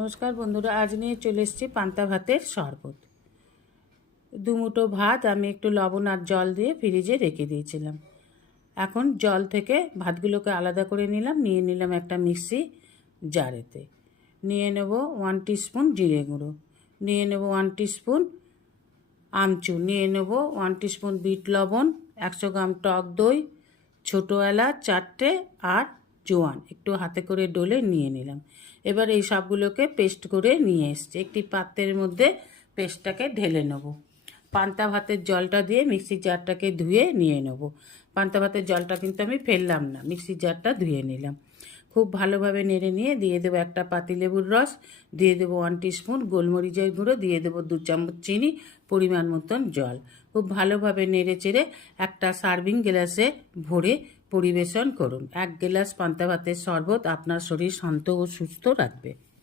নমস্কার বন্ধুরা, আজ নিয়ে চলে এসেছি পান্তা ভাতের শরবত। দুমুঠো ভাত আমি একটু লবণ আর জল দিয়ে ফ্রিজে রেখে দিয়েছিলাম। এখন জল থেকে ভাতগুলোকে আলাদা করে নিয়ে নিলাম একটা মিক্সি জারেতে। নিয়ে নেব 1 টিস্পুন জিরে গুঁড়ো, নিয়ে নেব 1 টিস্পুন আমচুর, নিয়ে নেব 1 টিস্পুন বিট লবণ, 100 গ্রাম টক দই, ছোটো এলাচ 4টে আর জোয়ান একটু হাতে করে ডলে নিয়ে নিলাম। এবার এই সবগুলোকে পেস্ট করে নিয়ে এসছি। একটি পাত্রের মধ্যে পেস্টটাকে ঢেলে নেব। পান্তা ভাতের জলটা দিয়ে মিক্সির জারটাকে ধুয়ে নিয়ে নেব। পান্তা ভাতের জলটা কিন্তু আমি ফেললাম না, মিক্সির জারটা ধুয়ে নিলাম। খুব ভালোভাবে নেড়ে নিয়ে দিয়ে দেবো একটা পাতিলেবুর রস, দিয়ে দেবো 1 টিস্পুন গোলমরিচের গুঁড়ো, দিয়ে দেবো 2 চামচ চিনি, পরিমাণ মতন জল। খুব ভালোভাবে নেড়ে চেড়ে একটা সার্ভিং গ্লাসে ভরে পরিবেশন করুন। 1 গ্লাস পান্তা ভাতের শরবত আপনার শরীর শান্ত ও সুস্থ রাখবে।